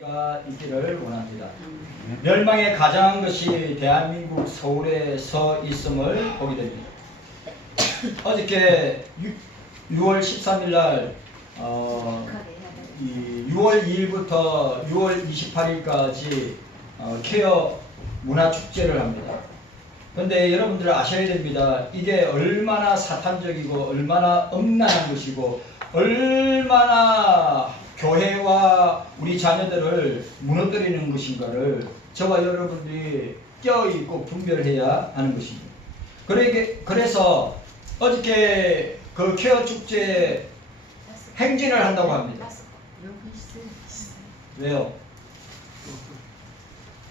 가 있기를 원합니다. 멸망에 가장한 것이 대한민국 서울에 서 있음을 보게 됩니다. 어저께 6월 13일 날 6월 2일부터 6월 28일까지 케어 문화축제를 합니다. 그런데 여러분들 아셔야 됩니다. 이게 얼마나 사탄적이고 얼마나 엄난한 것이고 얼마나 교회와 우리 자녀들을 무너뜨리는 것인가를 저와 여러분들이 껴있고 분별해야 하는 것입니다. 그래서 어저께 그 케어 축제 행진을 한다고 합니다. 왜요?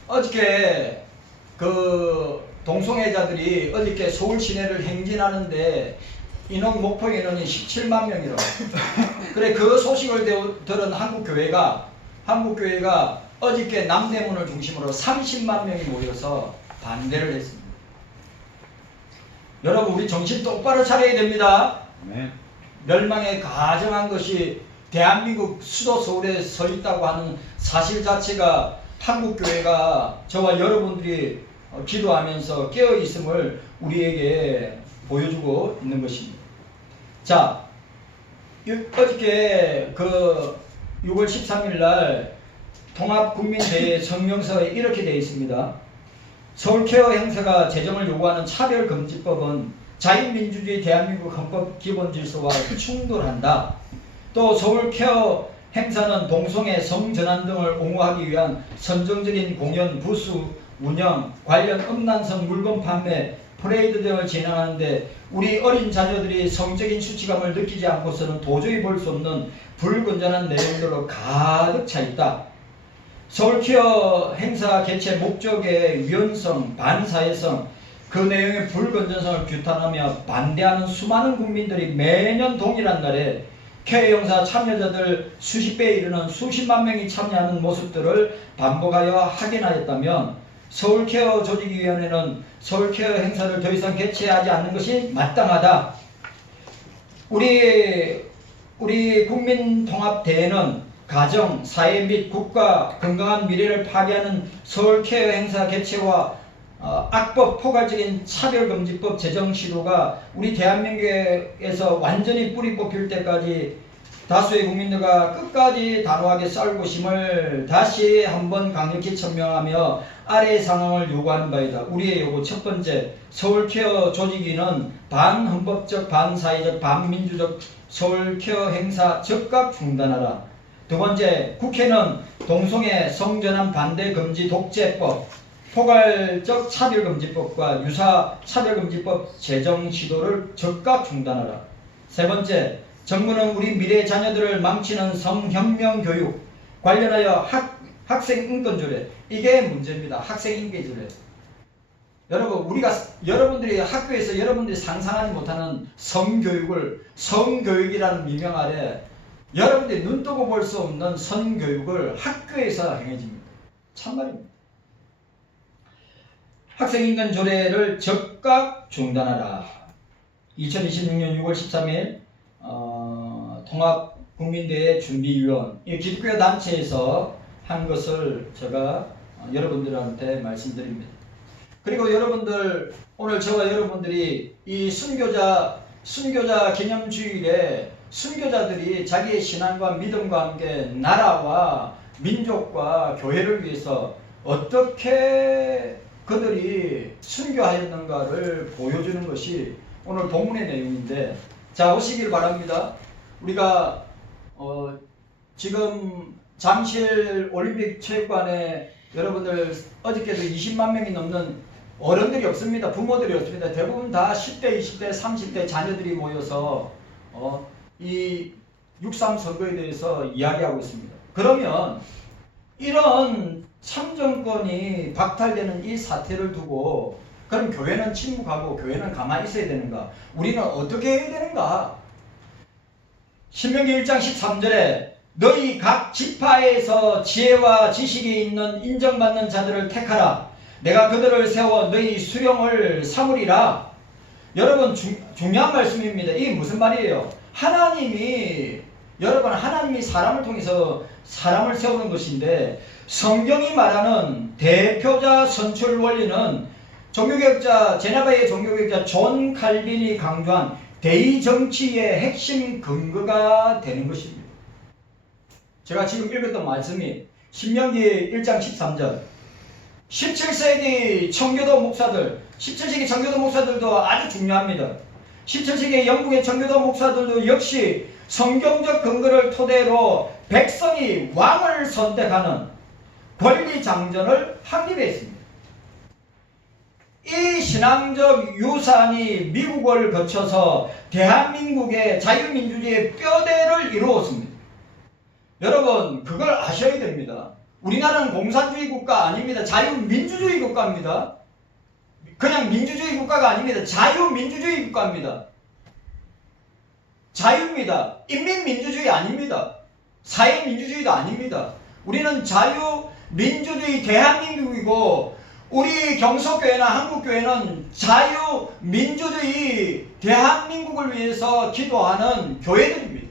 어저께 그 동성애자들이 어저께 서울 시내를 행진하는데 인원 목표 인원이 17만 명이라고. 그래 그 소식을 들은 한국교회가 어저께 남대문을 중심으로 30만 명이 모여서 반대를 했습니다. 여러분 우리 정신 똑바로 차려야 됩니다. 네. 멸망에 가정한 것이 대한민국 수도 서울에 서 있다고 하는 사실 자체가 한국교회가 저와 여러분들이 기도하면서 깨어있음을 우리에게 보여주고 있는 것입니다. 자, 어저께 그 6월 13일 날 통합국민대회 성명서에 이렇게 되어 있습니다. 서울케어 행사가 제정을 요구하는 차별금지법은 자유민주주의 대한민국 헌법 기본질서와 충돌한다. 또 서울케어 행사는 동성애, 성전환 등을 옹호하기 위한 선정적인 공연, 부수, 운영, 관련 음란성 물건 판매, 퍼레이드 등을 진행하는데 우리 어린 자녀들이 성적인 수치감을 느끼지 않고서는 도저히 볼 수 없는 불건전한 내용들로 가득 차 있다. 서울케어 행사 개최 목적의 위헌성, 반사회성, 그 내용의 불건전성을 규탄하며 반대하는 수많은 국민들이 매년 동일한 날에 케어 행사 참여자들 수십 배에 이르는 수십만 명이 참여하는 모습들을 반복하여 확인하였다면 서울케어 조직위원회는 서울케어 행사를 더 이상 개최하지 않는 것이 마땅하다. 우리 국민통합대회는 가정, 사회 및 국가 건강한 미래를 파괴하는 서울케어 행사 개최와 악법 포괄적인 차별금지법 제정 시도가 우리 대한민국에서 완전히 뿌리 뽑힐 때까지 다수의 국민들과 끝까지 단호하게 싸울 것임을 다시 한번 강력히 천명하며 아래의 상황을 요구하는 바이다. 우리의 요구 첫 번째, 서울케어 조직위는 반헌법적, 반사회적, 반민주적 서울케어 행사 즉각 중단하라. 두 번째, 국회는 동성애, 성전환 반대 금지 독재법, 포괄적 차별금지법과 유사 차별금지법 제정 시도를 즉각 중단하라. 세 번째, 정부는 우리 미래 자녀들을 망치는 성혁명 교육 관련하여 학생 인권조례, 이게 문제입니다. 학생 인권조례. 여러분 여러분들이 학교에서 여러분들이 상상하지 못하는 성교육이라는 미명 아래 여러분들이 눈 뜨고 볼 수 없는 성교육을 학교에서 행해집니다. 참말입니다. 학생인권 조례를 즉각 중단하라. 2026년 6월 13일 통합국민대회 준비위원 이 기독교 단체에서 한 것을 제가 여러분들한테 말씀드립니다. 그리고 여러분들 오늘 저와 여러분들이 이 순교자 기념주일에 순교자들이 자기의 신앙과 믿음과 함께 나라와 민족과 교회를 위해서 어떻게 그들이 순교하였는가를 보여주는 것이 오늘 본문의 내용인데, 자 오시길 바랍니다. 우리가 지금 잠실 올림픽 체육관에 여러분들 어저께도 20만 명이 넘는 어른들이 없습니다. 부모들이 없습니다. 대부분 다 10대, 20대, 30대 자녀들이 모여서 이 6.3 선거에 대해서 이야기하고 있습니다. 그러면 이런 참정권이 박탈되는 이 사태를 두고 그럼 교회는 침묵하고 교회는 가만히 있어야 되는가? 우리는 어떻게 해야 되는가? 신명기 1장 13절에 너희 각 지파에서 지혜와 지식이 있는 인정받는 자들을 택하라. 내가 그들을 세워 너희 수령을 삼으리라. 여러분 중요한 말씀입니다. 이게 무슨 말이에요? 하나님이 여러분, 하나님이 사람을 통해서 사람을 세우는 것인데, 성경이 말하는 대표자 선출 원리는 종교개혁자, 제네바의 종교개혁자 존 칼빈이 강조한 대의정치의 핵심 근거가 되는 것입니다. 제가 지금 읽었던 말씀이 신명기 1장 13절, 17세기 청교도 목사들, 17세기 청교도 목사들도 아주 중요합니다. 17세기 영국의 청교도 목사들도 역시 성경적 근거를 토대로 백성이 왕을 선택하는 권리장전을 확립했습니다. 이 신앙적 유산이 미국을 거쳐서 대한민국의 자유민주주의의 뼈대를 이루었습니다. 여러분, 그걸 아셔야 됩니다. 우리나라는 공산주의 국가 아닙니다. 자유민주주의 국가입니다. 그냥 민주주의 국가가 아닙니다. 자유민주주의 국가입니다. 자유입니다. 인민민주주의 아닙니다. 사회민주주의도 아닙니다. 우리는 자유민주주의 대한민국이고, 우리 경석교회나 한국교회는 자유민주주의 대한민국을 위해서 기도하는 교회들입니다.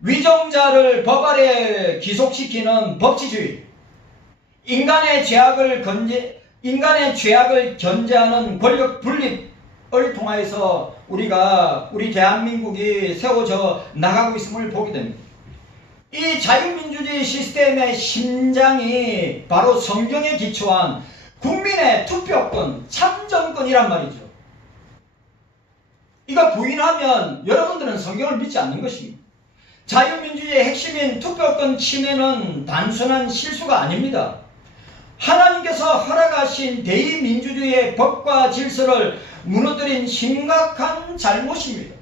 위정자를 법 아래 기속시키는 법치주의, 인간의 죄악을 견제하는 권력 분립을 통하여서 우리 대한민국이 세워져 나가고 있음을 보게 됩니다. 이 자유민주주의 시스템의 심장이 바로 성경에 기초한 국민의 투표권, 참정권이란 말이죠. 이거 부인하면 여러분들은 성경을 믿지 않는 것입니다. 자유민주주의의 핵심인 투표권 침해는 단순한 실수가 아닙니다. 하나님께서 허락하신 대의민주주의의 법과 질서를 무너뜨린 심각한 잘못입니다.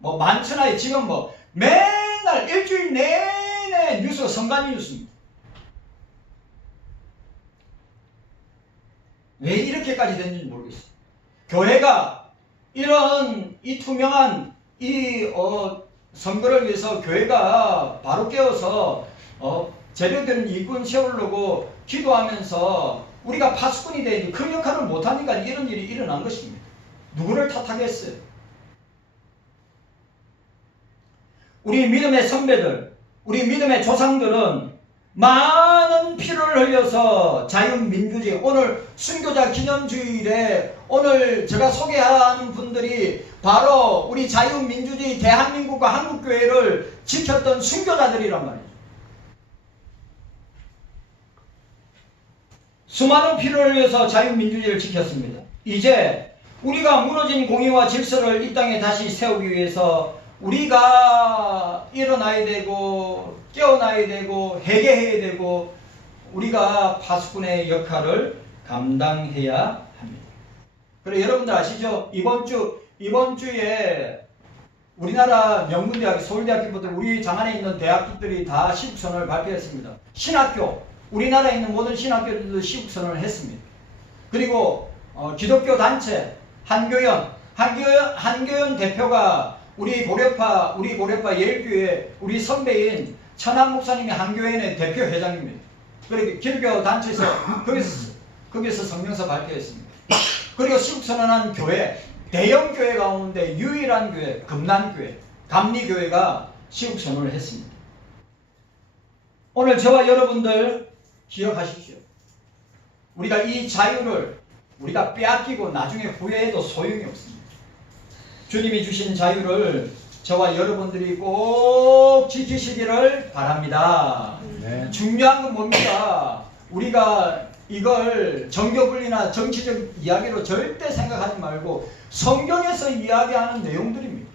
많잖아요. 지금 맨날 일주일 내내 뉴스, 선관위 뉴스입니다. 왜 이렇게까지 됐는지 모르겠어요. 교회가 이런 이 투명한 선거를 위해서 교회가 바로 깨어서 제대로 이권 세우려고 기도하면서 우리가 파수꾼이 되니 그 역할을 못하니까 이런 일이 일어난 것입니다. 누구를 탓하겠어요? 우리 믿음의 선배들, 우리 믿음의 조상들은 많은 피를 흘려서 자유민주주의, 오늘 순교자 기념주일에 오늘 제가 소개하는 분들이 바로 우리 자유민주주의 대한민국과 한국교회를 지켰던 순교자들이란 말이죠. 수많은 피를 흘려서 자유민주주의를 지켰습니다. 이제 우리가 무너진 공의와 질서를 이 땅에 다시 세우기 위해서 우리가 일어나야 되고 깨어나야 되고 회개해야 되고 우리가 파수꾼의 역할을 감당해야 합니다. 그리고 여러분들 아시죠? 이번 주에 우리나라 명문대학, 서울대학교부터 우리 장안에 있는 대학들이 다 시국선언을 발표했습니다. 신학교, 우리나라에 있는 모든 신학교들도 시국선언을 했습니다. 그리고 기독교 단체 한교연 대표가 우리 고려파 예일교회 우리 선배인 천안 목사님이 한교연의 대표 회장입니다. 그리고 기독교 단체에서 거기서 성명서 발표했습니다. 그리고 시국선언한 교회, 대형 교회 가운데 유일한 교회, 금난교회, 감리교회가 시국선언을 했습니다. 오늘 저와 여러분들 기억하십시오. 우리가 이 자유를 우리가 빼앗기고 나중에 후회해도 소용이 없습니다. 주님이 주신 자유를 저와 여러분들이 꼭 지키시기를 바랍니다. 네. 중요한 건 뭡니까? 우리가 이걸 정교분리나 정치적 이야기로 절대 생각하지 말고 성경에서 이야기하는 내용들입니다.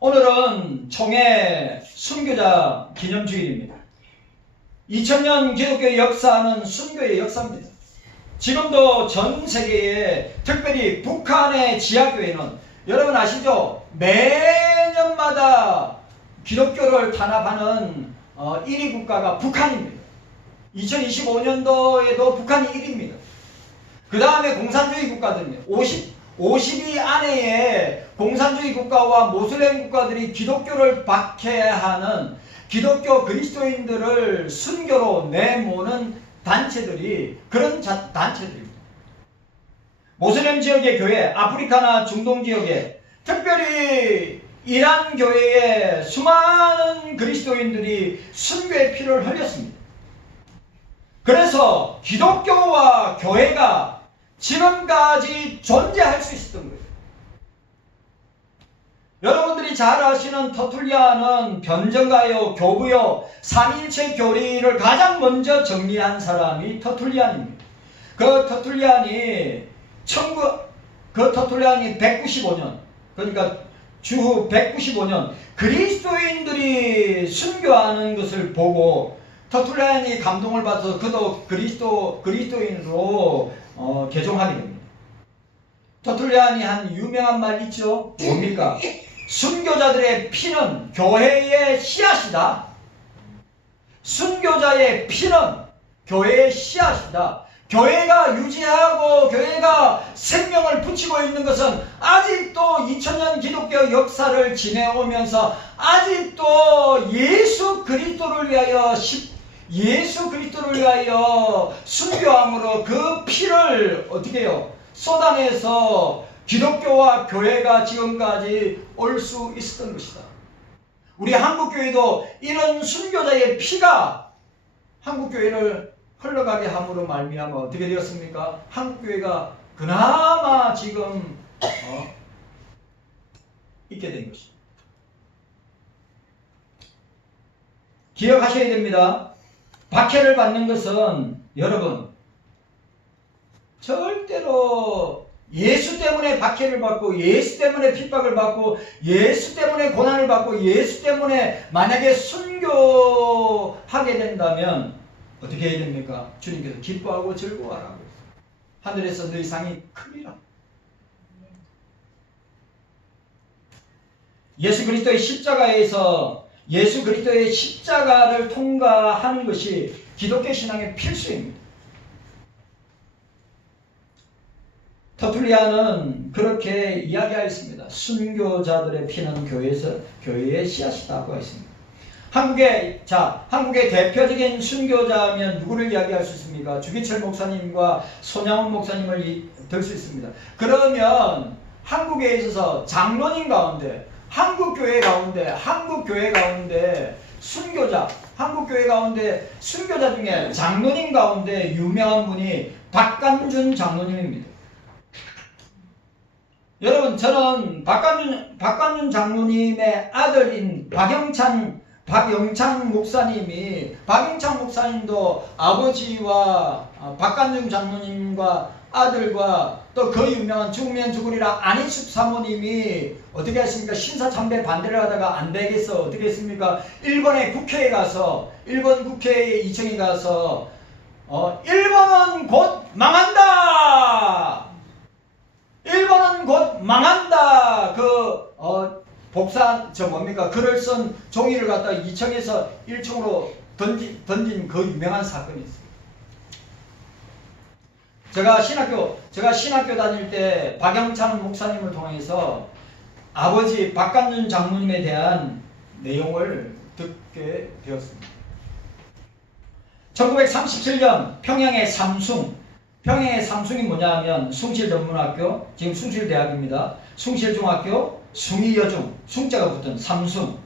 오늘은 총회 순교자 기념주일입니다. 2000년 기독교의 역사는 순교의 역사입니다. 지금도 전 세계에 특별히 북한의 지하교회는 여러분 아시죠? 매년마다 기독교를 탄압하는 1위 국가가 북한입니다. 2025년도에도 북한이 1위입니다. 그 다음에 공산주의 국가들입니다. 50위 안에 공산주의 국가와 모슬렘 국가들이 기독교를 박해하는 기독교 그리스도인들을 순교로 내모는 단체들이 그런 단체들입니다. 모슬렘 지역의 교회, 아프리카나 중동 지역에, 특별히 이란 교회에 수많은 그리스도인들이 순교의 피를 흘렸습니다. 그래서 기독교와 교회가 지금까지 존재할 수 있었던 거예요. 여러분들이 잘 아시는 터툴리아는 변정가요, 교부요, 삼일체 교리를 가장 먼저 정리한 사람이 터툴리안입니다. 그 터툴리안이 195년, 그러니까 주후 195년 그리스도인들이 순교하는 것을 보고 터툴리안이 감동을 받아서 그도 그리스도인으로 개종하게 됩니다. 터툴리안이 한 유명한 말 있죠? 뭡니까? 순교자들의 피는 교회의 씨앗이다. 순교자의 피는 교회의 씨앗이다. 교회가 유지하고 교회가 생명을 붙이고 있는 것은 아직도 2000년 기독교 역사를 지내오면서 아직도 예수 그리스도를 위하여 순교함으로 그 피를 어떻게 해요? 쏟아내서 기독교와 교회가 지금까지 올 수 있었던 것이다. 우리 한국교회도 이런 순교자의 피가 한국교회를 흘러가게 함으로 말미암아 어떻게 되었습니까? 한국교회가 그나마 지금 있게 된 것입니다. 기억하셔야 됩니다. 박해를 받는 것은 여러분 절대로 예수 때문에 박해를 받고 예수 때문에 핍박을 받고 예수 때문에 고난을 받고 예수 때문에 만약에 순교하게 된다면 어떻게 해야 됩니까? 주님께서 기뻐하고 즐거워하라고 하늘에서 너희 상이 크리라. 예수 그리스도의 십자가에서 예수 그리스도의 십자가를 통과하는 것이 기독교 신앙의 필수입니다. 터툴리아는 그렇게 이야기하였습니다. 순교자들의 피는 교회의 씨앗이다고 했습니다. 한국의 대표적인 순교자면 누구를 이야기할 수 있습니까? 주기철 목사님과 손양원 목사님을 들 수 있습니다. 그러면 한국에 있어서 장로님 가운데, 한국교회 가운데 한국교회 가운데 순교자 중에 장로님 가운데 유명한 분이 박간준 장로님입니다. 여러분, 저는 박간준 장로님의 아들인 박영찬 목사님도 아버지와 박간준 장로님과 아들과 또 그 유명한 죽으면 죽으리라 안희숙 사모님이 어떻게 했습니까? 신사참배 반대를 하다가 안 되겠어 어떻게 했습니까? 일본 국회에 가서 일본은 곧 망한다. 일본은 곧 망한다. 글을 쓴 종이를 갖다가 2층에서 1층으로 던진 그 유명한 사건이 있습니다. 제가 신학교 다닐 때 박영찬 목사님을 통해서 아버지 박간준 장로님에 대한 내용을 듣게 되었습니다. 1937년 평양의 삼숭이 뭐냐 하면 숭실전문학교, 지금 숭실대학입니다. 숭실중학교, 숭이여중, 숭자가 붙은 삼숭.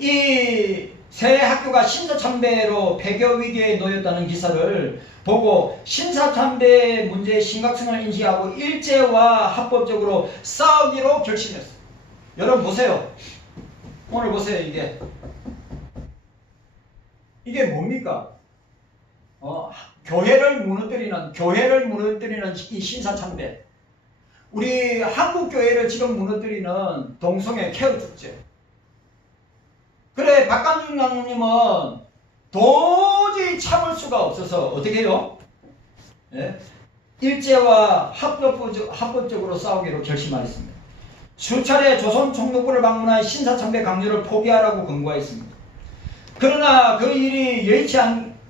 이 세 학교가 신사참배로 폐교위기에 놓였다는 기사를 보고 신사참배 문제의 심각성을 인식하고 일제와 합법적으로 싸우기로 결심했어요. 여러분 보세요. 오늘 보세요. 이게 뭡니까? 교회를 무너뜨리는 이 신사참배. 우리 한국교회를 지금 무너뜨리는 동성애 케어 축제. 그래, 박간준 장로님은 도저히 참을 수가 없어서 어떻게 해요? 예? 일제와 합법적으로 싸우기로 결심하였습니다. 수차례 조선 총독부를 방문한 신사참배 강조를 포기하라고 권고했습니다. 그러나 그 일이 여의치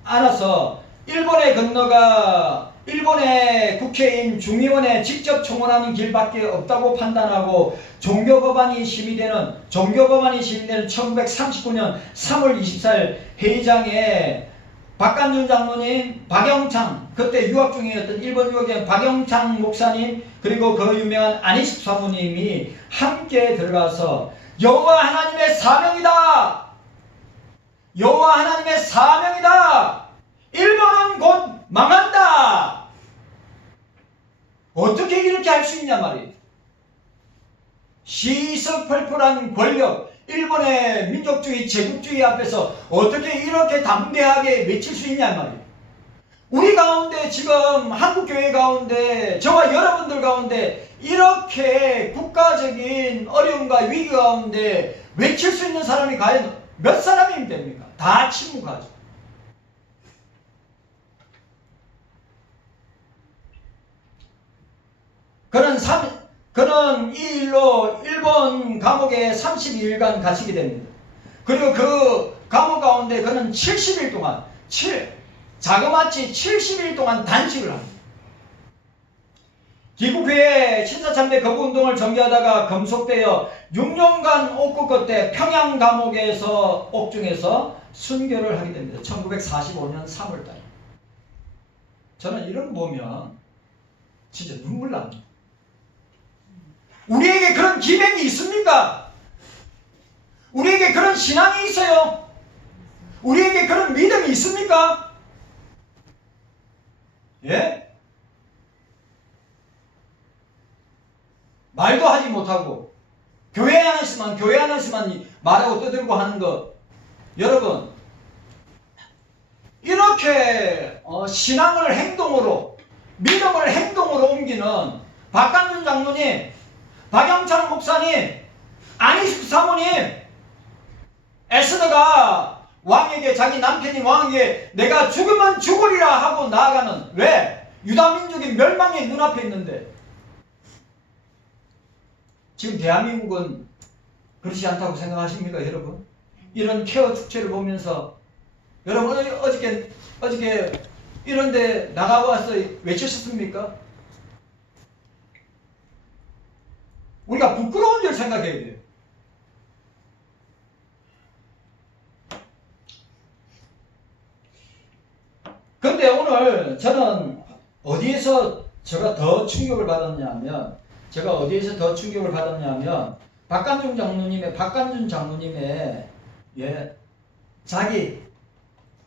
않아서 일본에 건너가 일본의 국회인 중의원에 직접 청원하는 길밖에 없다고 판단하고 종교법안이 심의되는 1939년 3월 24일 회의장에 박간준 장로님, 박영창, 그때 유학 중이었던 일본 유학생 박영창 목사님, 그리고 그 유명한 안희숙 사모님이 함께 들어가서 여호와 하나님의 사명이다! 여호와 하나님의 사명이다! 일본은 곧 망한다! 어떻게 이렇게 할 수 있냐 말이에요. 시시펄펄한 권력, 일본의 민족주의, 제국주의 앞에서 어떻게 이렇게 담대하게 외칠 수 있냐 말이에요. 우리 가운데 지금 한국교회 가운데 저와 여러분들 가운데 이렇게 국가적인 어려움과 위기 가운데 외칠 수 있는 사람이 과연 몇 사람이면 됩니까? 다 침묵하죠. 그는 이 일로 일본 감옥에 32일간 갇히게 됩니다. 그리고 그 감옥 가운데 그는 70일 동안, 자그마치 70일 동안 단식을 합니다. 기국회의 신사참배 거부운동을 전개하다가 검속되어 6년간 옥구 끝에 평양 감옥에서 옥중에서 순교를 하게 됩니다. 1945년 3월달. 저는 이런 거 보면 진짜 눈물 납니다. 우리에게 그런 기백이 있습니까? 우리에게 그런 신앙이 있어요? 우리에게 그런 믿음이 있습니까? 예? 말도 하지 못하고 교회 안에서만 말하고 떠들고 하는 것, 여러분 이렇게 신앙을 행동으로, 믿음을 행동으로 옮기는 박간준 장로님, 박영창 목사님, 안희숙 사모님, 에스더가 왕에게, 자기 남편이 왕에게 내가 죽으면 죽으리라 하고 나아가는, 왜? 유다민족이 멸망의 눈앞에 있는데 지금 대한민국은 그렇지 않다고 생각하십니까, 여러분? 이런 케어 축제를 보면서 여러분 어저께 이런데 나가와서 외치셨습니까? 우리가 부끄러운 줄 생각해야 돼요. 그런데 오늘 저는 어디에서 제가 더 충격을 받았냐면, 박간준 장로님의 자기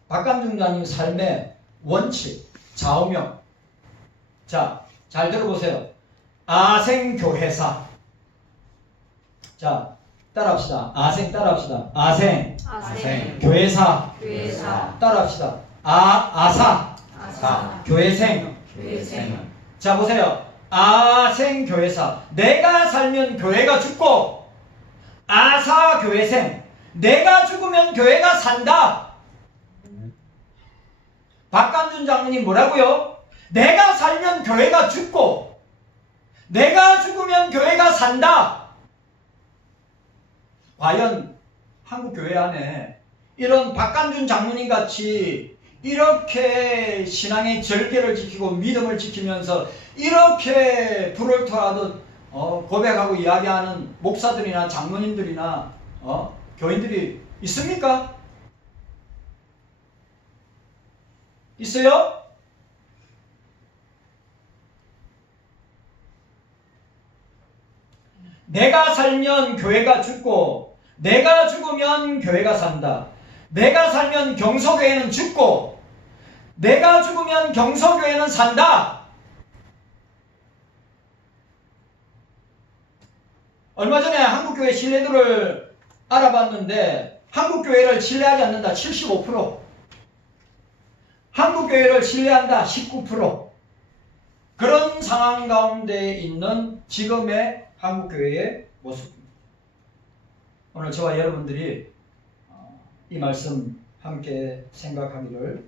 박간준 장로님 삶의 원칙, 좌우명. 자, 잘 들어보세요. 아생교회사. 자, 따라합시다. 따라합시다. 아생. 교회사. 따라합시다. 아사. 교회생. 자, 보세요. 아생교회사. 내가 살면 교회가 죽고, 아사교회생. 내가 죽으면 교회가 산다. 박간준 장로님 뭐라고요? 내가 살면 교회가 죽고, 내가 죽으면 교회가 산다. 과연 한국 교회 안에 이런 박간준 장로님 같이 이렇게 신앙의 절개를 지키고 믿음을 지키면서 이렇게 불을 토하듯 고백하고 이야기하는 목사들이나 장로님들이나 교인들이 있습니까? 있어요? 내가 살면 교회가 죽고, 내가 죽으면 교회가 산다. 내가 살면 경서교회는 죽고, 내가 죽으면 경서교회는 산다. 얼마 전에 한국교회 신뢰도를 알아봤는데 한국교회를 신뢰하지 않는다 75%, 한국교회를 신뢰한다 19%. 그런 상황 가운데 있는 지금의 한국교회의 모습입니다. 오늘 저와 여러분들이 이 말씀 함께 생각하기를.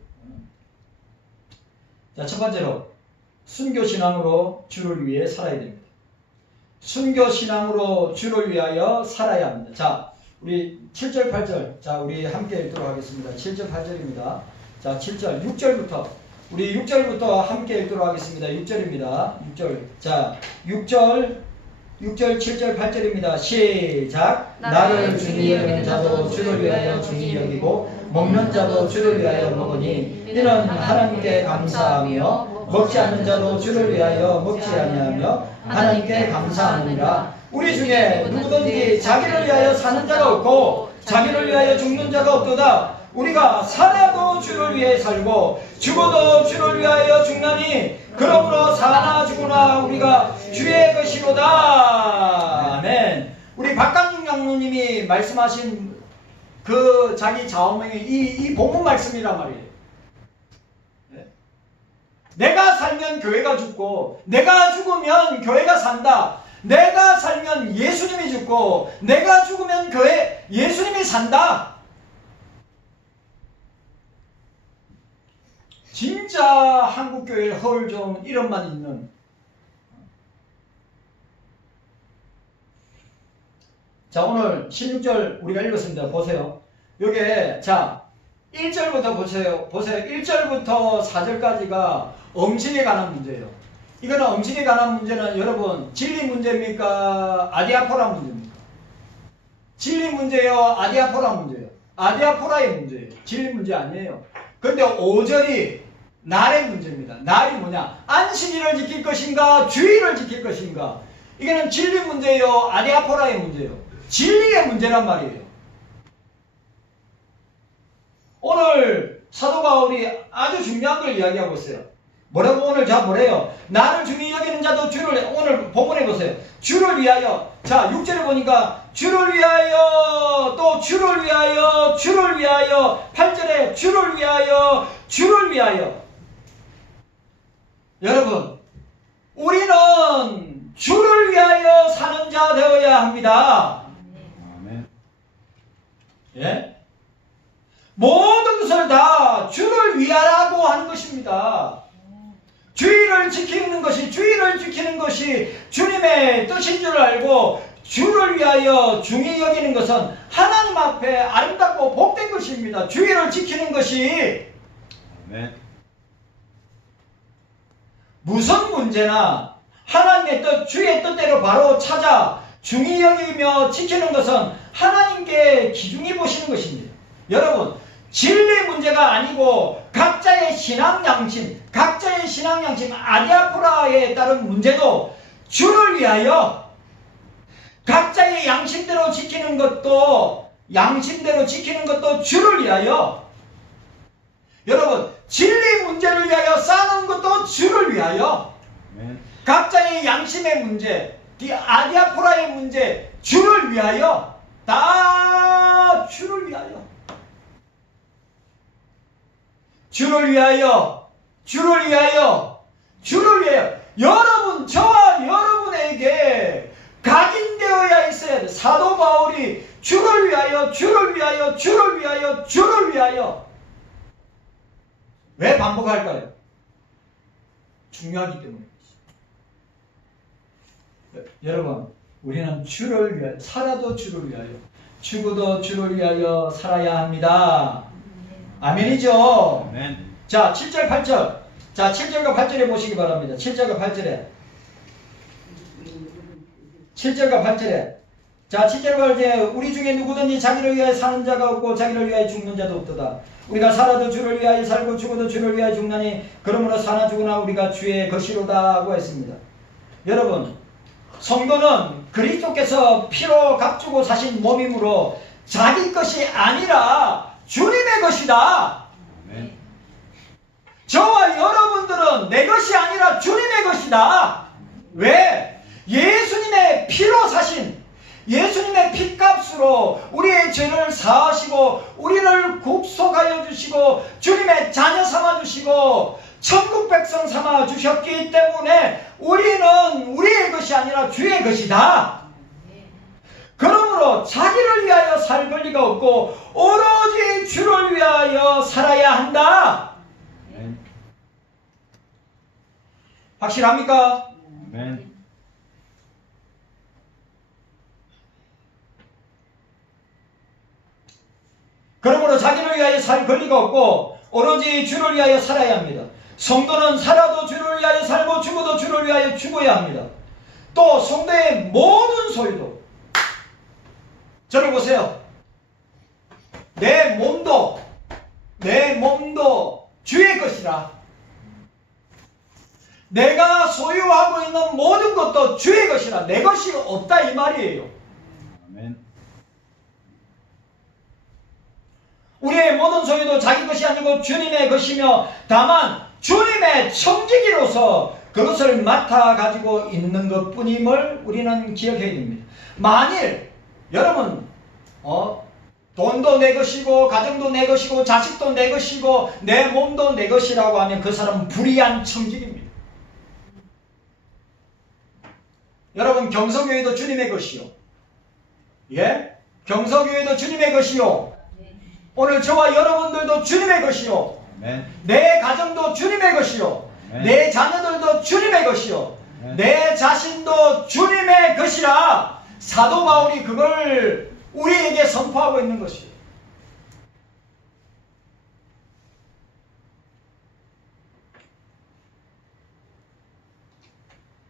자, 첫 번째로 순교신앙으로 주를 위해 살아야 됩니다. 순교신앙으로 주를 위하여 살아야 합니다. 자, 우리 7절 8절, 자, 우리 함께 읽도록 하겠습니다. 7절 8절입니다. 자, 7절 6절부터 우리 6절부터 함께 읽도록 하겠습니다. 6절입니다. 6절. 자, 6절 6절, 7절, 8절입니다. 시작. 나를 중히 여기는 자도 주를 위하여 중히 여기고 먹는 자도 주를 위하여 먹으니 이는 하나님께 감사하며 먹지 않는 자도 주를 위하여 먹지 아니하며 하나님께 감사하느니라. 우리 중에 누구든지 자기를 위하여 사는 자가 없고 자기를 위하여 죽는 자가 없도다. 우리가 살아도 주를 위해 살고 죽어도 주를 위하여 죽나니 그러므로 사나 죽으나 우리가 주의 것이로다. 아멘. 우리 박강중 장로님이 말씀하신 그 자기 자언명이 이 본문 말씀이란 말이에요. 네? 내가 살면 교회가 죽고 내가 죽으면 교회가 산다. 내가 살면 예수님이 죽고 내가 죽으면 교회 예수님이 산다. 진짜 한국교회 허울 좀 이런만 있는. 자, 오늘 16절 우리가 읽었습니다. 보세요. 요게 자 1절부터 보세요. 1절부터 4절까지가 음식에 관한 문제예요. 이거는 음식에 관한 문제는 여러분 진리 문제입니까? 아디아포라 문제입니까? 진리 문제예요? 아디아포라 문제예요? 아디아포라의 문제예요. 진리 문제 아니에요. 근데 5절이 날의 문제입니다. 날이 뭐냐? 안식일을 지킬 것인가? 주일을 지킬 것인가? 이거는 진리 문제예요? 아디아포라의 문제예요? 진리의 문제란 말이에요. 오늘 사도 바울이 아주 중요한 걸 이야기하고 있어요. 뭐라고 오늘 뭐래요? 나를 중히 여기는 자도 주를, 오늘 본문에 보세요. 주를 위하여. 자, 6절에 보니까 주를 위하여, 또 주를 위하여, 주를 위하여. 8절에 주를 위하여, 주를 위하여. 여러분, 우리는 주를 위하여 사는 자 되어야 합니다. 아멘. 예? 모든 것을 다 주를 위하라고 한 것입니다. 주의를 지키는 것이 주님의 뜻인 줄 알고 주를 위하여 중히 여기는 것은 하나님 앞에 아름답고 복된 것입니다. 주의를 지키는 것이. 아멘. 무슨 문제나 하나님의 뜻, 주의 뜻대로 바로 찾아 중히 여기며 지키는 것은 하나님께 기중히 보시는 것입니다. 여러분, 진리 문제가 아니고 각자의 신앙 양심, 아디아포라에 따른 문제도 주를 위하여 각자의 양심대로 지키는 것도 주를 위하여. 여러분, 진리 문제를 위하여 싸는 것도 주를 위하여. 각자의 양심의 문제, 아디아포라의 문제, 주를 위하여. 다 주를 위하여. 주를 위하여, 주를 위하여, 주를 위하여. 여러분, 저와 여러분에게 각인되어야 있어야 돼. 사도 바울이 주를 위하여, 주를 위하여, 주를 위하여, 주를 위하여. 왜 반복할까요? 중요하기 때문에. 여러분, 우리는 주를 위하여, 살아도 주를 위하여, 죽어도 주를 위하여 살아야 합니다. 아멘이죠? 아멘. 자, 7절, 8절. 자, 7절과 8절에 보시기 바랍니다. 7절과 8절에. 7절과 8절에. 자, 7절과 8절에 우리 중에 누구든지 자기를 위하여 사는 자가 없고 자기를 위하여 죽는 자도 없도다. 우리가 살아도 주를 위하여 살고 죽어도 주를 위하여 죽나니 그러므로 사나 죽으나 우리가 주의 것이로다 하고 했습니다. 여러분, 성도는 그리스도께서 피로 값주고 사신 몸이므로 자기 것이 아니라 주님의 것이다. 아멘. 저와 여러분들은 내 것이 아니라 주님의 것이다. 왜? 예수님의 피로 사신, 예수님의 피값으로 우리의 죄를 사하시고 우리를 국속하여 주시고 주님의 자녀 삼아 주시고 천국 백성 삼아 주셨기 때문에 우리는 우리의 것이 아니라 주의 것이다. 그러므로 자기를 위하여 살 권리가 없고 오로지 주를 위하여 살아야 한다. 아멘. 확실합니까? 아멘. 그러므로 자기를 위하여 살 권리가 없고 오로지 주를 위하여 살아야 합니다. 성도는 살아도 주를 위하여 살고 죽어도 주를 위하여 죽어야 합니다. 또 성도의 모든 소유도. 저를 보세요. 내 몸도 주의 것이라. 내가 소유하고 있는 모든 것도 주의 것이라. 내 것이 없다 이 말이에요. 아멘. 우리의 모든 소유도 자기 것이 아니고 주님의 것이며 다만 주님의 청지기로서 그것을 맡아 가지고 있는 것뿐임을 우리는 기억해야 됩니다. 만일 여러분 돈도 내 것이고 가정도 내 것이고 자식도 내 것이고 내 몸도 내 것이라고 하면 그 사람은 불의한 청직입니다. 여러분 경서교회도 주님의 것이요. 예? 경서교회도 주님의 것이요. 오늘 저와 여러분들도 주님의 것이요. 아멘. 내 가정도 주님의 것이요. 아멘. 내 자녀들도 주님의 것이요. 아멘. 내 자신도 주님의 것이라 사도 바울이 그걸 우리에게 선포하고 있는 것이요.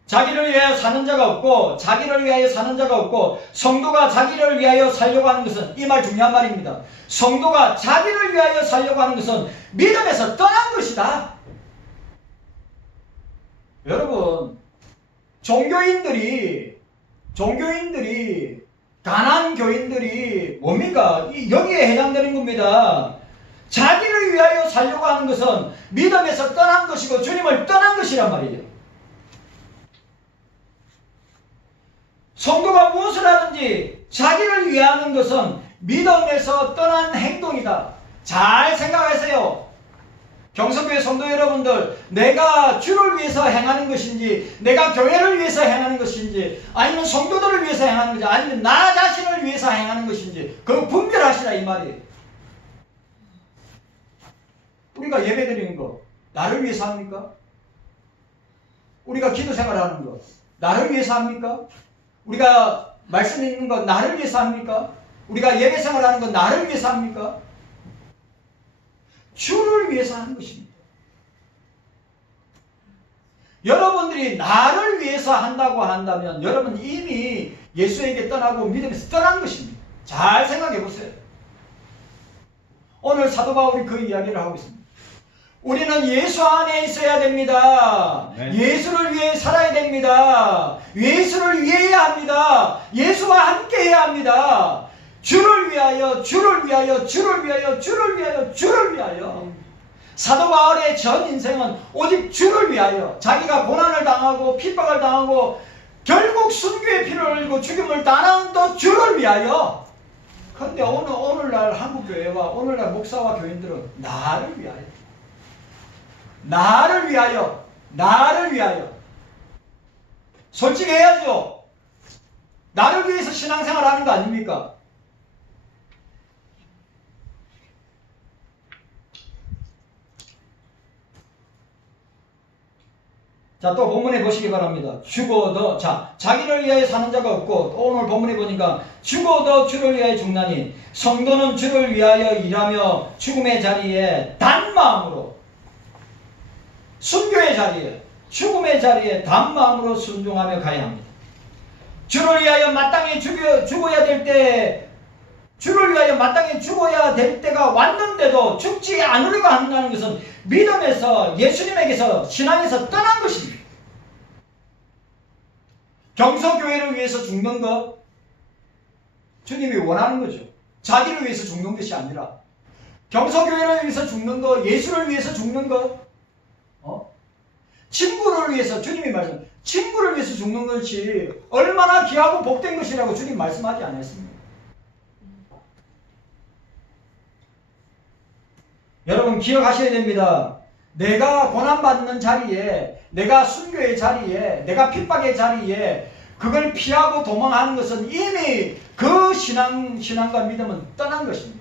자기를 위하여 사는 자가 없고 자기를 위하여 사는 자가 없고 성도가 자기를 위하여 살려고 하는 것은 이 말 중요한 말입니다. 성도가 자기를 위하여 살려고 하는 것은 믿음에서 떠난 것이다. 여러분 종교인들이 가난 교인들이 뭡니까? 여기에 해당되는 겁니다. 자기를 위하여 살려고 하는 것은 믿음에서 떠난 것이고 주님을 떠난 것이란 말이에요. 성도가 무엇을 하든지 자기를 위하는 것은 믿음에서 떠난 행동이다. 잘 생각하세요. 경서교회 성도 여러분들, 내가 주를 위해서 행하는 것인지, 내가 교회를 위해서 행하는 것인지, 아니면 성도들을 위해서 행하는 것인지, 아니면 나 자신을 위해서 행하는 것인지, 그거 분별하시라 이 말이에요. 우리가 예배드리는 거 나를 위해서 합니까? 우리가 기도 생활하는 거 나를 위해서 합니까? 우리가 말씀 읽는 건 나를 위해서 합니까? 우리가 예배 생활하는 건 나를 위해서 합니까? 주를 위해서 하는 것입니다. 여러분들이 나를 위해서 한다고 한다면 여러분 이미 예수에게 떠나고 믿음에서 떠난 것입니다. 잘 생각해 보세요. 오늘 사도 바울이 그 이야기를 하고 있습니다. 우리는 예수 안에 있어야 됩니다. 네. 예수를 위해 살아야 됩니다. 예수를 위해야 합니다. 예수와 함께 해야 합니다. 주를 위하여, 주를 위하여, 주를 위하여, 주를 위하여, 주를 위하여. 사도 바울의 전 인생은 오직 주를 위하여 자기가 고난을 당하고 핍박을 당하고 결국 순교의 피를 흘리고 죽임을 당한 또 주를 위하여. 그런데 오늘날 한국교회와 오늘날 목사와 교인들은 나를 위하여. 나를 위하여, 나를 위하여. 솔직히 해야죠. 나를 위해서 신앙생활 하는 거 아닙니까? 자, 또 본문에 보시기 바랍니다. 죽어도, 자기를 위하여 사는 자가 없고, 또 오늘 본문에 보니까 죽어도 주를 위하여 죽나니 성도는 주를 위하여 일하며 죽음의 자리에 단마음으로 순교의 자리에, 죽음의 자리에 단마음으로 순종하며 가야 합니다. 주를 위하여 마땅히 죽어야 될 때, 주를 위하여 마땅히 죽어야 될 때가 왔는데도 죽지 않으려고 한다는 것은 믿음에서, 예수님에게서, 신앙에서 떠난 것입니다. 경서교회를 위해서 죽는 것, 주님이 원하는 거죠. 자기를 위해서 죽는 것이 아니라, 경서교회를 위해서 죽는 것, 예수를 위해서 죽는 것, 친구를 위해서, 주님이 말씀, 친구를 위해서 죽는 것이 얼마나 귀하고 복된 것이라고 주님 말씀하지 않았습니까? 여러분 기억하셔야 됩니다. 내가 고난받는 자리에, 내가 순교의 자리에, 내가 핍박의 자리에 그걸 피하고 도망하는 것은 이미 그 신앙과 믿음은 떠난 것입니다.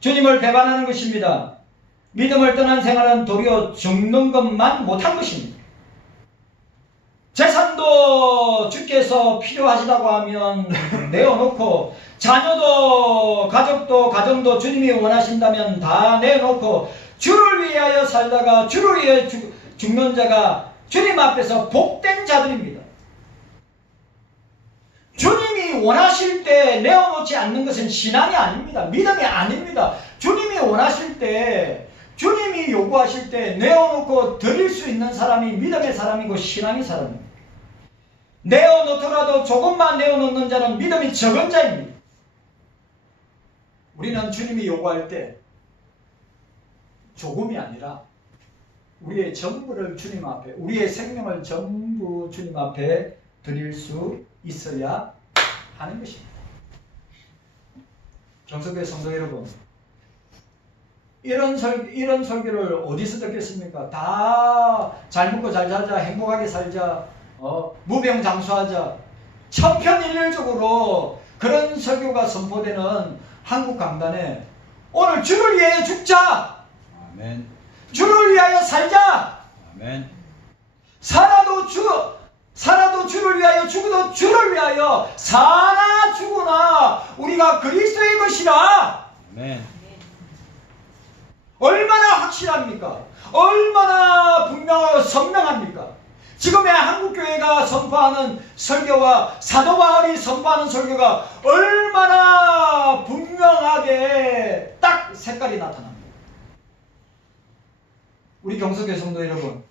주님을 배반하는 것입니다. 믿음을 떠난 생활은 도리어 죽는 것만 못한 것입니다. 재산도 주께서 필요하시다고 하면 내어놓고, 자녀도 가족도 가정도 주님이 원하신다면 다 내어놓고, 주를 위하여 살다가 주를 위해 죽는 자가 주님 앞에서 복된 자들입니다. 주님이 원하실 때 내어놓지 않는 것은 신앙이 아닙니다. 믿음이 아닙니다. 주님이 원하실 때, 주님이 요구하실 때 내어놓고 드릴 수 있는 사람이 믿음의 사람이고 신앙의 사람입니다. 내어놓더라도 조금만 내어놓는 자는 믿음이 적은 자입니다. 우리는 주님이 요구할 때 조금이 아니라 우리의 전부를 주님 앞에, 우리의 생명을 전부 주님 앞에 드릴 수 있어야 하는 것입니다. 경석교회 성도 여러분, 이런 설교를 어디서 듣겠습니까? 다 잘 먹고 잘 살자, 행복하게 살자, 무병장수하자, 천편일률적으로 그런 설교가 선포되는 한국 강단에 오늘 주를 위하여 죽자, 아멘. 주를 위하여 살자, 아멘. 살아도 주를 위하여, 죽어도 주를 위하여, 사나 죽으나 우리가 그리스도의 것이라. 아멘. 얼마나 확실합니까? 얼마나 분명하고 선명합니까? 지금의 한국교회가 선포하는 설교와 사도 바울이 선포하는 설교가 얼마나 분명하게 딱 색깔이 나타납니다. 우리 경석교회 성도 여러분,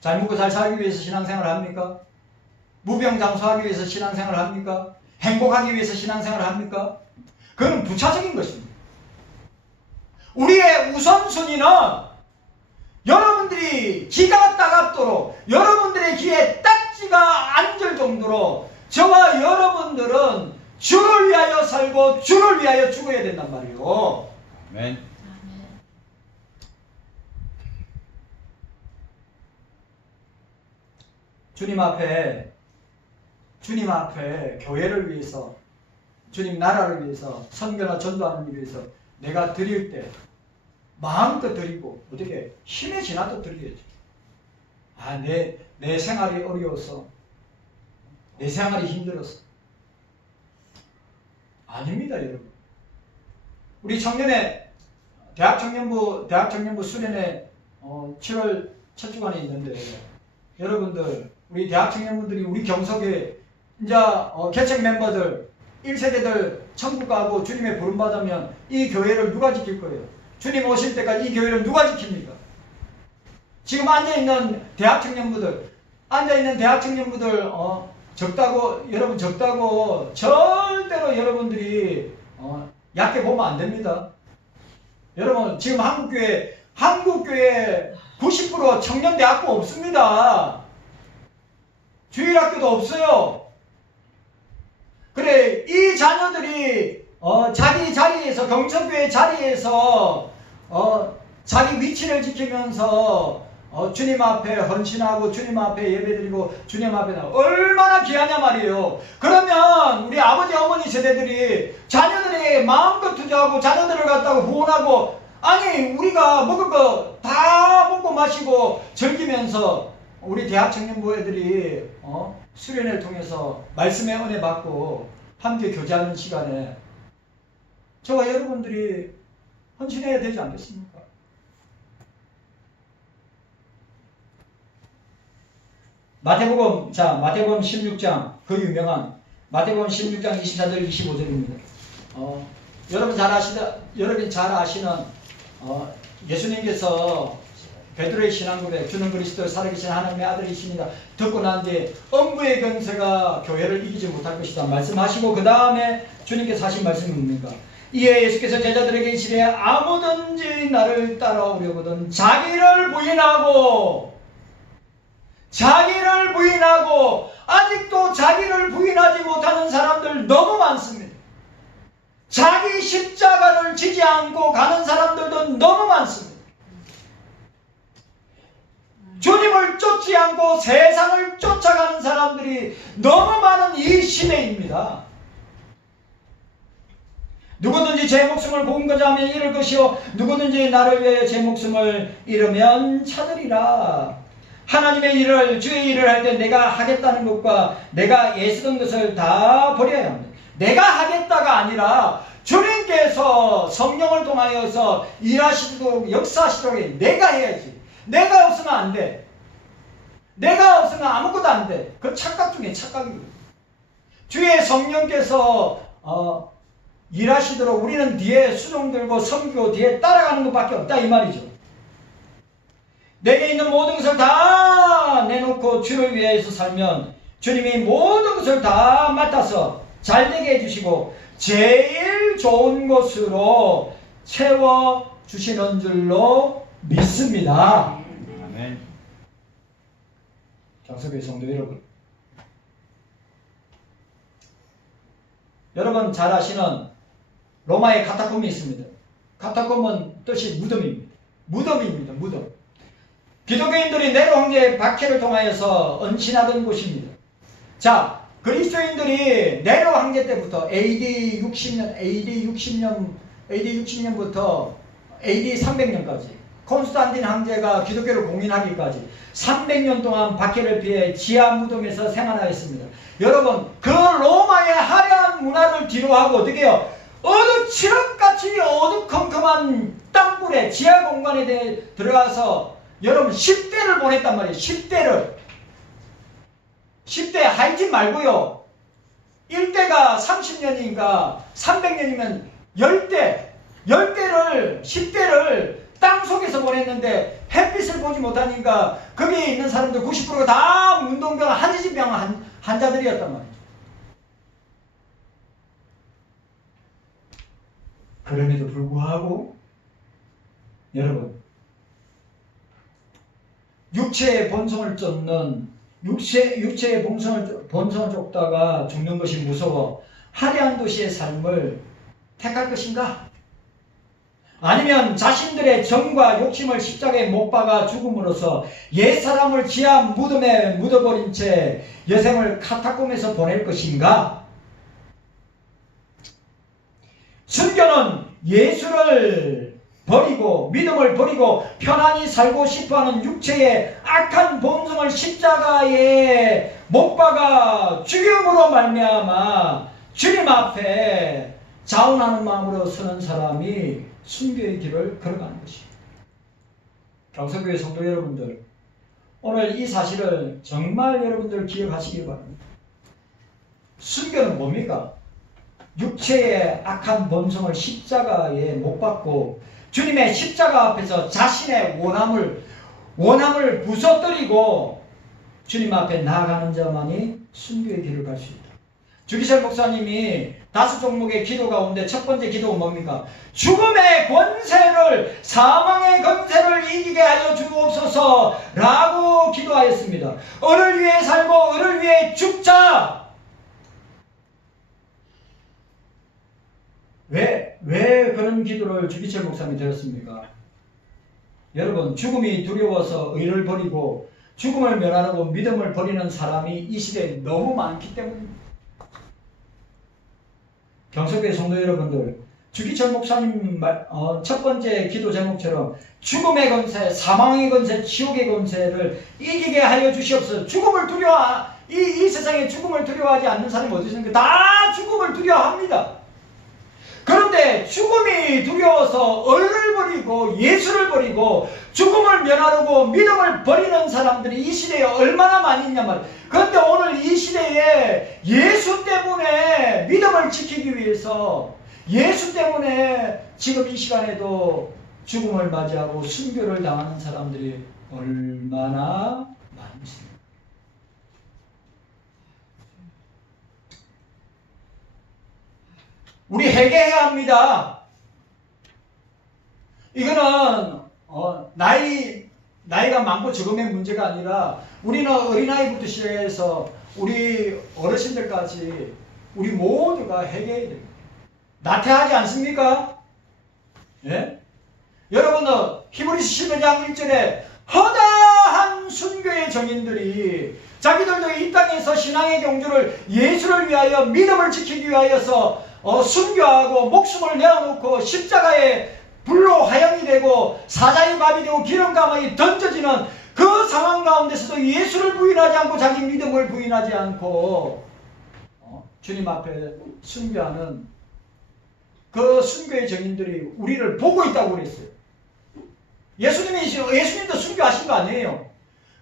잘 먹고 잘 살기 위해서 신앙생활을 합니까? 무병장수하기 위해서 신앙생활을 합니까? 행복하기 위해서 신앙생활을 합니까? 그건 부차적인 것입니다. 우리의 우선순위는 여러분들이 기가 따갑도록, 여러분들의 귀에 딱지가 앉을 정도로 저와 여러분들은 주를 위하여 살고 주를 위하여 죽어야 된단 말이에요. 아멘. 주님 앞에 교회를 위해서, 주님 나라를 위해서, 선교나 전도하는 일을 위해서 내가 드릴 때 마음껏 드리고, 어떻게 힘에 지나도 드려야죠. 내 생활이 어려워서, 내 생활이 힘들어서. 아닙니다, 여러분. 우리 청년회 대학 청년부 수련회 7월 첫 주간에 있는데, 여러분들, 우리 대학 청년분들이 우리 경석에 이제 개척 멤버들 1세대들 천국 가고 주님의 부름 받으면 이 교회를 누가 지킬 거예요? 주님 오실 때까지 이 교회를 누가 지킵니까? 지금 앉아있는 대학 청년부들 적다고, 여러분 적다고 절대로 여러분들이 얕게 보면 안 됩니다. 여러분, 지금 한국교회 90% 청년대학교 없습니다. 주일학교도 없어요. 그래, 이 자녀들이 자기 자리에서, 경천교회 자리에서 자기 위치를 지키면서 주님 앞에 헌신하고 주님 앞에 예배드리고 주님 앞에 얼마나 귀하냐 말이에요. 그러면 우리 아버지 어머니 세대들이 자녀들에게 마음껏 투자하고 자녀들을 갖다가 후원하고, 아니 우리가 먹을 거 다 먹고 마시고 즐기면서 우리 대학 청년부 애들이 수련회를 통해서 말씀의 은혜 받고 함께 교제하는 시간에 저와 여러분들이 헌신해야 되지 않겠습니까? 마태복음 16장, 그 유명한 마태복음 16장 24절 25절입니다. 여러분이 잘 아시는 예수님께서 베드로의 신앙 고백, 주는 그리스도 살아계신 하나님의 아들이십니다 듣고 난 뒤에 엄부의 권세가 교회를 이기지 못할 것이다 말씀하시고, 그 다음에 주님께서 하신 말씀이 뭡니까? 이에 예수께서 제자들에게 이르시되 아무든지 나를 따라오려거든 자기를 부인하고 아직도 자기를 부인하지 못하는 사람들 너무 많습니다. 자기 십자가를 지지 않고 가는 사람들도 너무 많습니다. 주님을 쫓지 않고 세상을 쫓아가는 사람들이 너무 많은 이 시대입니다. 누구든지 제 목숨을 공고자 하면 잃을 것이요 누구든지 나를 위하여 제 목숨을 잃으면 찾으리라. 하나님의 일을, 주의 일을 할 때 내가 하겠다는 것과 내가 애쓰던 것을 다 버려야 합니다. 내가 하겠다가 아니라 주님께서 성령을 통하여서 일하시도록 역사하시도록 내가 해야지. 내가 없으면 안 돼. 내가 없으면 아무것도 안 돼. 그 착각 중에 착각이에요. 주의 성령께서 일하시도록 우리는 뒤에 수종 들고 섬기고 뒤에 따라가는 것밖에 없다 이 말이죠. 내게 있는 모든 것을 다 내놓고 주를 위해서 살면 주님이 모든 것을 다 맡아서 잘되게 해주시고 제일 좋은 것으로 채워주시는 줄로 믿습니다. 아멘. 장석의 성도 여러분, 여러분 잘 아시는 로마의 카타콤이 있습니다. 카타콤은 뜻이 무덤입니다. 무덤입니다. 무덤. 기독교인들이 네로 황제의 박해를 통하여서 은신하던 곳입니다. 자, 그리스도인들이 네로 황제 때부터 AD 60년부터 AD 300년까지 콘스탄틴 황제가 기독교를 공인하기까지 300년 동안 박해를 피해 지하 무덤에서 생활하였습니다. 여러분, 그 로마의 화려한 문화를 뒤로하고 어떻게 해요? 칠흑같이 어두컴컴한 땅굴에 지하 공간에 들어가서 여러분 10대를 보냈단 말이에요. 10대 하이틴 말고요. 1대가 30년이니까 300년이면 10대를 땅속에서 보냈는데 햇빛을 보지 못하니까 거기에 있는 사람들 90%가 다 문동병, 한지진병 환자들이었단 말이에요. 그럼에도 불구하고 여러분, 육체의 본성을 쫓는 육체의 본성을 쫓다가 죽는 것이 무서워 화려한 도시의 삶을 택할 것인가? 아니면 자신들의 정과 욕심을 십자가에 못 박아 죽음으로써 옛사람을 지하 무덤에 묻어버린 채 여생을 카타콤에서 보낼 것인가? 순교는 예수를 버리고 믿음을 버리고 편안히 살고 싶어하는 육체의 악한 본성을 십자가에 못 박아 죽임으로 말미암아 주님 앞에 자원하는 마음으로 서는 사람이 순교의 길을 걸어가는 것입니다. 경서교회 성도 여러분들, 오늘 이 사실을 정말 여러분들 기억하시기 바랍니다. 순교는 뭡니까? 육체의 악한 본성을 십자가에 못 박고 주님의 십자가 앞에서 자신의 원함을 부서뜨리고 주님 앞에 나아가는 자만이 순교의 길을 갈 수 있다. 주기철 목사님이 5종목의 기도 가운데 첫 번째 기도가 뭡니까? 죽음의 권세를, 사망의 권세를 이기게 하여 주옵소서 라고 기도하였습니다. 을을 위해 살고 을을 위해 죽자. 왜 그런 기도를 주기철 목사님이 드렸습니까? 여러분, 죽음이 두려워서 의를 버리고 죽음을 면하고 믿음을 버리는 사람이 이 시대에 너무 많기 때문입니다. 경석교회 성도 여러분들, 주기철 목사님 첫 번째 기도 제목처럼 죽음의 권세, 사망의 권세, 지옥의 권세를 이기게 하여 주시옵소서. 죽음을 이 세상에 죽음을 두려워하지 않는 사람이 어디 있습니까? 다 죽음을 두려워합니다. 그런데 죽음이 두려워서 을을 버리고 예수를 버리고 죽음을 면하려고 믿음을 버리는 사람들이 이 시대에 얼마나 많이 있냐 말이에요. 그런데 오늘 이 시대에 예수 때문에 믿음을 지키기 위해서 예수 때문에 지금 이 시간에도 죽음을 맞이하고 순교를 당하는 사람들이 얼마나 많습니까? 우리 회개해야 합니다. 이거는 나이가 많고 적음의 문제가 아니라 우리는 어린아이부터 시작해서 우리 어르신들까지 우리 모두가 회개해야 됩니다. 나태하지 않습니까? 예? 여러분은 히브리서 11장 1절에 허다한 순교의 정인들이 자기들도 이 땅에서 신앙의 경주를 예수를 위하여 믿음을 지키기 위하여서 순교하고 목숨을 내어놓고 십자가에 불로 화형이 되고 사자의 밥이 되고 기름감이 던져지는 그 상황 가운데서도 예수를 부인하지 않고 자기 믿음을 부인하지 않고 주님 앞에 순교하는 그 순교의 증인들이 우리를 보고 있다고 그랬어요. 예수님도 순교하신 거 아니에요.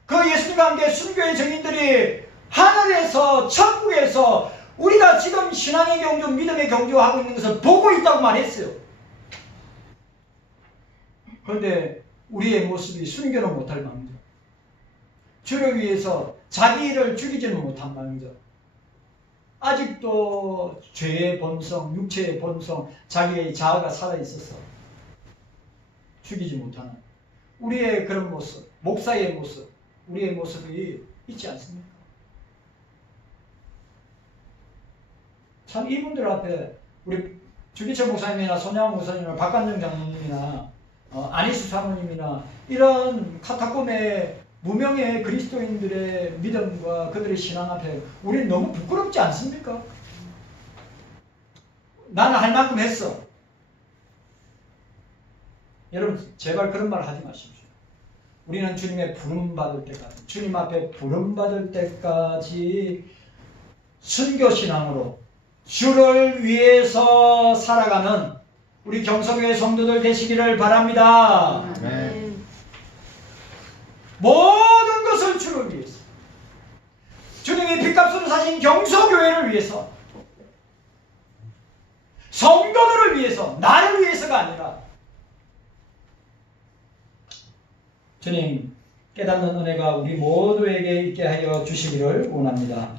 그 예수님과 함께 순교의 증인들이 하늘에서 천국에서 우리가 지금 신앙의 경주, 믿음의 경주하고 있는 것을 보고 있다고 말했어요. 그런데 우리의 모습이 순교는 못할 망정, 주를 위해서 자기를 죽이지는 못한 망정, 아직도 죄의 본성, 육체의 본성, 자기의 자아가 살아있어서 죽이지 못하는 우리의 그런 모습, 목사의 모습, 우리의 모습이 있지 않습니까? 참 이분들 앞에 우리 주기철 목사님이나 손양호 목사님이나 박관정 장로님이나 안희수 사모님이나 이런 카타콤의 무명의 그리스도인들의 믿음과 그들의 신앙 앞에 우리는 너무 부끄럽지 않습니까? 나는 할 만큼 했어. 여러분 제발 그런 말 하지 마십시오. 우리는 주님의 부름받을 때까지, 주님 앞에 부름받을 때까지 순교신앙으로 주를 위해서 살아가는 우리 경성교회 성도들 되시기를 바랍니다. 아멘. 모든 것을 주를 위해서, 주님이 핏값으로 사신 경성교회를 위해서, 성도들을 위해서, 나를 위해서가 아니라 주님 깨닫는 은혜가 우리 모두에게 있게 하여 주시기를 원합니다.